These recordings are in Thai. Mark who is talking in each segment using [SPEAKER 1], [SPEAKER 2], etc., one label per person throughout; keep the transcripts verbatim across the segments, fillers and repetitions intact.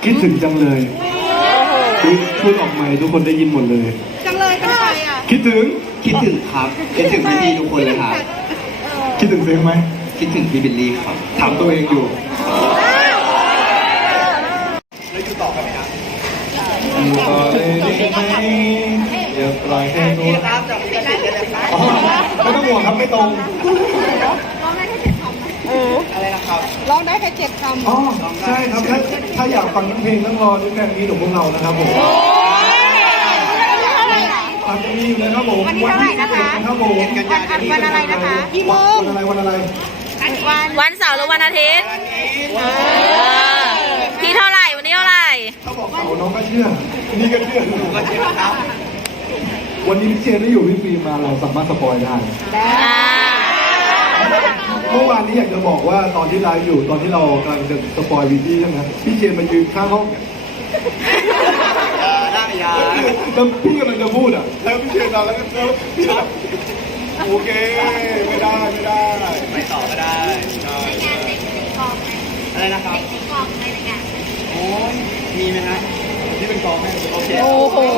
[SPEAKER 1] คิดถึงจังเลยพูดออกใหม่ทุกคนได้ยินหมดเลย
[SPEAKER 2] จังเลยเป็นใครอ่ะ
[SPEAKER 1] คิดถึง
[SPEAKER 3] คิดถึงครับคิดถึงพี่ๆทุกคนเลยครับ
[SPEAKER 1] คิดถึงเซ็งไหม
[SPEAKER 3] คิดถึงพี่บิลลี่ครับ
[SPEAKER 1] ถามตัวเองอยู่
[SPEAKER 3] แล้วอยู่ต่อกันไหมครับ
[SPEAKER 1] อยู่ต่อเลยได้ไหมอย่าปล่อยให้ตัวไม่ต้องห่วงครับไม่ตรง
[SPEAKER 3] อะไรนะครับ
[SPEAKER 2] ร้องได้แค่เจ็ดคำ
[SPEAKER 1] อ๋อใช่ครับถ้าถ้าอยากฟังเพลงต้องรอด้วยกันนี้ของพวกเรานะครับผมอาจจะมีอยู่นะครับผม
[SPEAKER 2] วันนี้เท่าไหร่นะคะ
[SPEAKER 1] ครับผม
[SPEAKER 2] วันอะไรนะคะกี่โมง
[SPEAKER 1] วันอะไรวันอะไร
[SPEAKER 4] วันเสาร์หรือวันอาทิตย์ที่เท่าไหร่วันนี้เท่าไหร่
[SPEAKER 1] เขาบอกเขาน้องก็เชื่อนี่ก็เชื่อ
[SPEAKER 3] ผมก็เชื่อครับ
[SPEAKER 1] วันนี้พี่เจนไม่อยู่พี่ฟิล์มมาเราสามารถสปอยได้เมื่อวานนี้อยากจะบอกว่าตอนที่ไลฟ์อยู่ตอนที่เรากำลังจะสปอยวีดี้ใช่ไหมพี่เจนมายืนข้างห้อง
[SPEAKER 3] นั่งยา
[SPEAKER 1] แล้วพี่กำลังจะพูดอ่ะแล้วพี่เจนตอนแล้วก็พี่รับโอเคไม่ได้ไม่ได้
[SPEAKER 3] ไปต่อก็ได้อะไรนะครับโอ้ยมีไหมฮะที่เป็นกองไหมโอเค
[SPEAKER 4] โอ้โห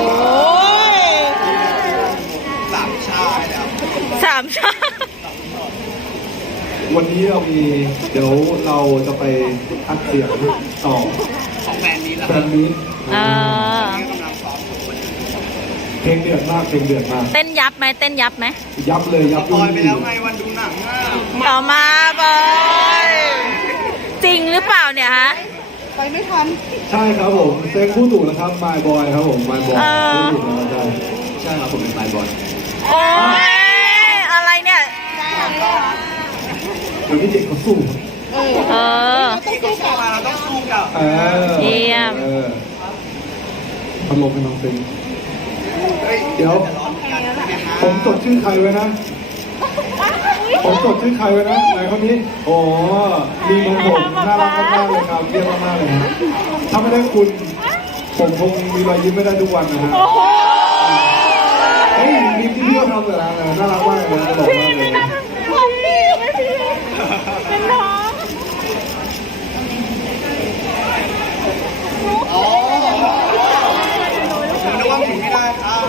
[SPEAKER 3] สามชาติแล้ว
[SPEAKER 4] สามชาติ
[SPEAKER 1] วันนี้เรามีเดี๋ยวเราจะไปอัดเสียงต่อ
[SPEAKER 3] ของแฟนนี้แล้ว
[SPEAKER 1] แฟนนี้
[SPEAKER 4] อ่
[SPEAKER 3] กำลังซ้อม
[SPEAKER 1] เพลงเดือดมากเพลงเดือดมาก
[SPEAKER 4] เต้นยับไหมเต้นยับไหม
[SPEAKER 1] ยับเลยยับ
[SPEAKER 3] ปล่อยไปแล้วไงวันดูหนัง
[SPEAKER 4] ต่อมาบอยจริงหรือเปล่าเนี่ยฮะ
[SPEAKER 2] ไปไม่ทัน
[SPEAKER 1] ใช่ครับผมเซ็งคู่ถูกแล้วครับ My Boy ครับผม My Boy คู่ถูกแล้วใช่
[SPEAKER 3] ใช่ครับผมเป็น My Boy
[SPEAKER 4] โอ้ยอะไรเนี่ย
[SPEAKER 1] เดี๋ยวพี่เด็กเขาสู้
[SPEAKER 4] เออ
[SPEAKER 3] ที่เขาสู้มาเราต้องสู้กับ
[SPEAKER 1] เออ
[SPEAKER 4] เยี่ยม
[SPEAKER 1] พัดลมให้น้องเซ็งเดี๋ยวผมจดชื่อใครไว้นะผมจดชื่อใครไว้นะไหนคนนี้โอ้มีนมผมน่ารักมากเลยครับเยี่ยมมากเลยนะถ้าไม่ได้คุณผมคงมีรอยยิ้มไม่ได้ทุกวันนะฮะเฮ้ยมีที่พี่ก็ทำแต่ละน่ารักมากเลยนะบอกมากเลย
[SPEAKER 4] เป็นน้อง
[SPEAKER 3] อ๋อผมนึกว่าหมุนไม่ได้ครับ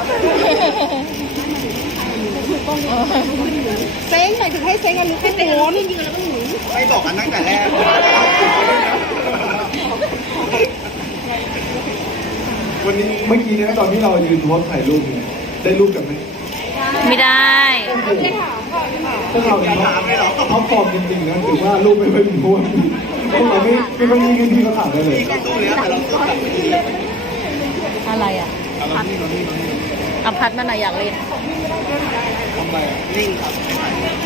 [SPEAKER 2] เซ้งหมายถึงให้เซ้งอันนี้ให้หมุน
[SPEAKER 3] ไม่บอกกันตั้งแต่แรก
[SPEAKER 1] วันนี้เมื่อกี้เนี่ยตอนที่เรายืนโพสถ่ายรูปเนี่ยได้รูปกันไหม
[SPEAKER 4] ไม่ได้
[SPEAKER 1] พวกเราเนี่ยท็อปฟอร์มจริงๆนะถือว่ารูปไม่ค่อยมีพวกพวกเราไม่ไม่ค่อยมีพี่เขาถ่ายได้เลย
[SPEAKER 4] อะไรอ่ะพัดเอาพัดมาหน่อยอยากเล่น
[SPEAKER 1] ทำไม
[SPEAKER 3] นิ่งครับ